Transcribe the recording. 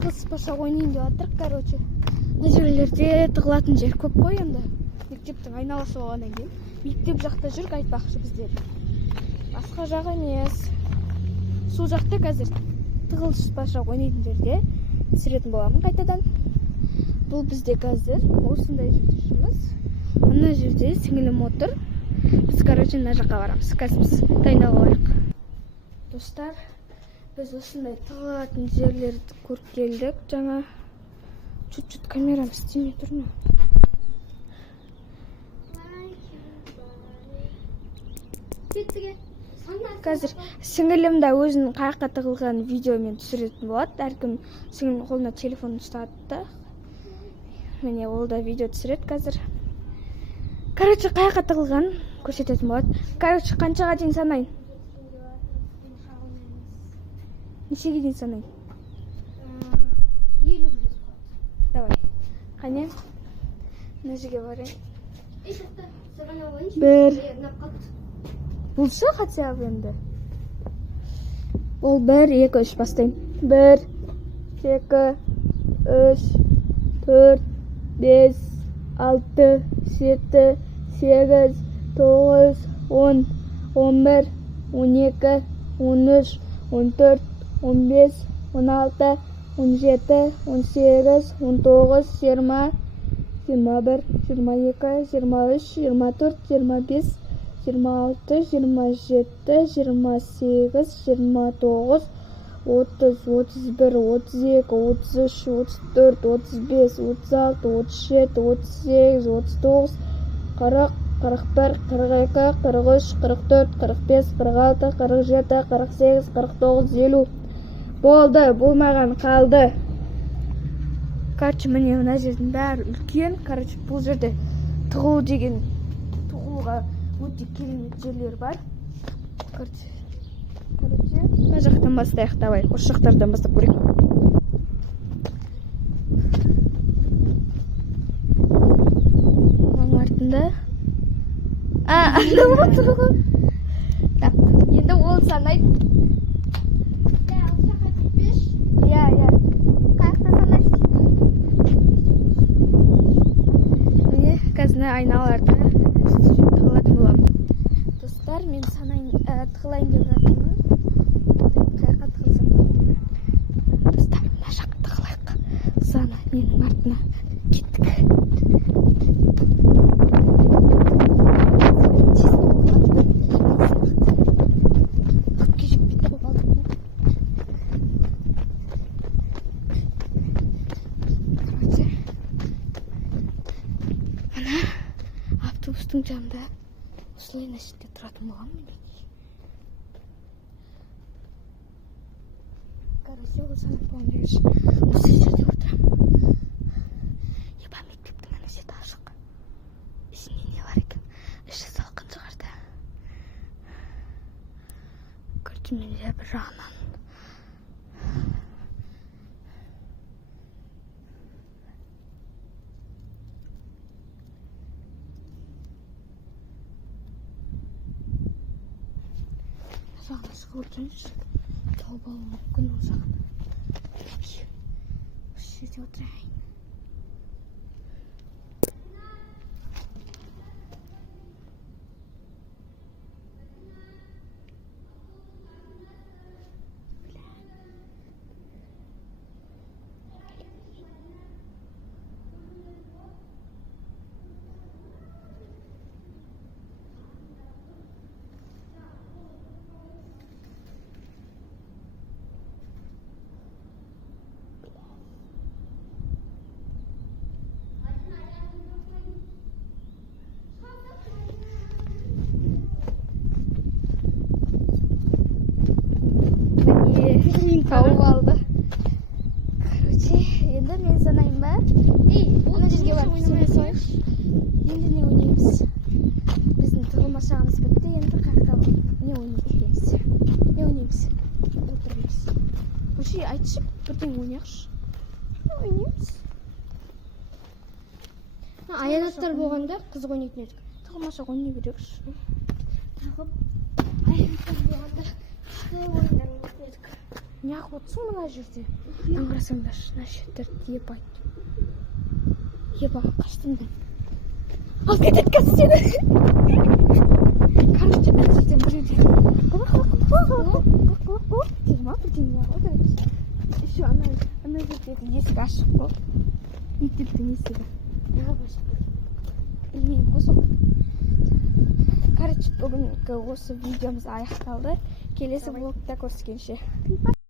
Қыз баша ойнайын деп жатырық, короче. Мына жерлерде тығылатын жер көп қой енді. Мектептің айналасы болғаннан кейін. Мектеп жақта жүрік айтпақшы біздер. Басқа жағы емес. Су жақта қазір тығылыс баша ойнайтын жерде түсіретін боламын қайтадан. Бұл бізде қазір осындай жерде жүрміз. Мына жерде сіңілім отыр. Біз, короче, мына жаққа барамыз. Қазір біз дайындалып алайық. Достар, біз осындай тығылатын жерлерді көріп келдік. Жаңа чуть-чуть камерам істемей тұр ма? Қазір сіңілім да өзінің қаяққа тығылған видеомен түсіретін болады. Әркім сіңілім қолына телефон ұстатты. Міне, ол да видео түсіреді қазір. Короче, қаяққа тығылған көрсететін болады. Короче, қаншаға дейін санайын? Нешеге дейін санайын? 50 болады. Давай. Қане? Мына жерге барайын. Бір. Бұлшы қатса енді. Ол 1, 2, 3 бастайын. 1, 2, 3, 4, 5, 6, 7, 8, 9, 10, 11, 12, 13, 14, 15, 16, 17, 18, 19, 20, 21, 22, 23, 24, 25, 26, 27, 28, 29, 30, 31, 32, 33, 34, 35, 36, 37, 38, 39, 40, 41, 42, 43, 44, 45, 46, 47, 48, 49, 50. Болды, болмаған қалды. Короче, міне мына жердің бәрі үлкен. Короче, бұл жерде тығылу деген тығылуға өте керемет жерлер бар. Короче, мына жақтан бастайық, давай. Осы жақтардан бастап көрейік. Оның артында. Ана отыр ғой. Енді ол санайды. Иә. Қаяқта санайсыз? Міне, қазір айналарды тығылатын боламын. Достар, мен тығылайын деп жатырмын. Қаяққа тығылсам болады. Достар, мына жаққа тығылайық. Сана менің артына кеттік. Автобустың жанында осылай нәрседе тұратын болғанмын. Короче, ол санап болған дегенше осы жерде отырамын. Еба, мектептің ана сеті ашық. Ішінде не бар екен? Іші салқын шығарда. Короче, мен де бір жағынан жағына шығып жүрінші. Тауып алу мүмкін ол жағына. Осы жерде отырайын. Тауып алды. Короче, енді мен санайын ба? Ана жерге барып ойнамайсыз. Енді не ойнаймыз? Біздің тығылмашағымыз бітті, енді қаяқта не ойнаймыз? Не ойнаймыз? Отырмыз. Вообще, айтшы, бірден ойнайықшы. Не ойнаймыз? Аянаттар болғанда қызық ойнайтын едік. Тығылмашақ ойнай берейікші. Тағып, аянаттар болғанда қандай ойындар ойнайтын едік. неғып отырсың мына жерде? Мынаны қарасаңдаршы, мына шеттерді ебать. Ебаған қаштым мен. Алып кетеді қазір сені. Короче, ана жерден біреуден дейді ма бірдеңе ғой. Еще ана жердегі есік ашық қой. Мектептің есігі. Неғып ашық? Білмеймін ғой сол. Короче, бүгінгі осы видеомыз аяқталды. Келесі влогта көріскенше.